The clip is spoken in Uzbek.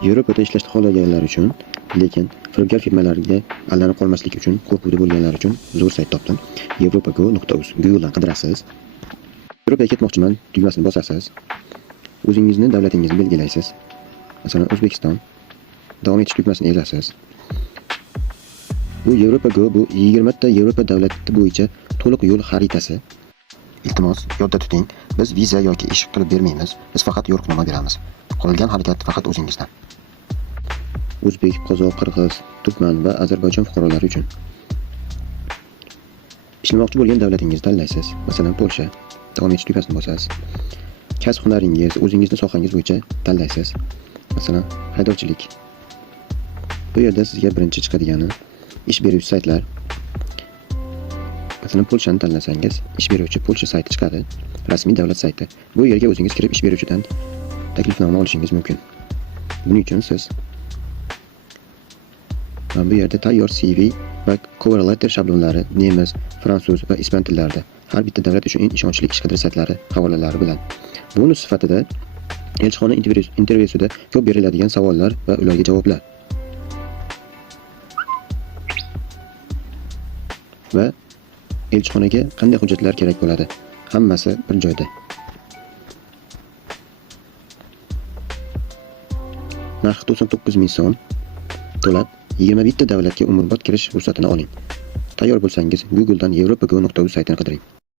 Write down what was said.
Yevropada ishlashni xohlaganlar uchun, lekin firibgar firmalarga aldanib qolmaslik uchun qo'rquvda bo'lganlar uchun zo'r sayt topdim. Europago.uz. Google'dan qidirasiz. Yevropaga ketmoqchiman tugmasini bosasiz. O'zingizni davlatingizni belgilaysiz. Masalan, O'zbekiston. Davom etish tugmasini ezasiz. Bu Europago bu 20 ta Yevropa davlati bo'yicha to'liq yo'l xaritasi. Iltimos, yodda tuting, biz viza yoki ish qilib bermaymiz. Biz faqat yo'riqnoma beramiz. Qolgan harakat faqat o'zingizdan. O'zbek, qozoq, qirg'iz, turkman va Ozarbayjon fuqarolari uchun. Ishlamoqchi bo'lgan davlatingizni tanlaysiz. Masalan, Polsha. Davom etish tugmasini bosasiz. Kasb hunaringiz, o'zingizning sohangiz bo'yicha tanlaysiz. Masalan, haydovchilik. Bu yerda sizga birinchi chiqadigani ish beruvchi saytlar. Masalan, Polshani tanlasangiz, ish beruvchi Polsha sayti chiqadi, rasmiy davlat sayti. Bu yerga o'zingiz kirib ish beruvchidan taklifnoma olishingiz mumkin. Buning uchun siz bu yerda tayyor CV va cover letter shablonlari nemis, fransuz va ispan tillarida har bitta davlat uchun eng ishonchli ish qidirish saytlari havolalari bilan. Bonus sifatida elchixona intervyusida ko'p beriladigan savollar va ularga javoblar. Va elchixonaga qanday hujjatlar kerak bo'ladi? Hammasi bir joyda. Narxi 99 ming so'm to'lab 21 ta davlatga umrbod kirish ruxsatini oling. Tayyor bo'lsangiz, Google'dan Europago.uz saytini qidiring.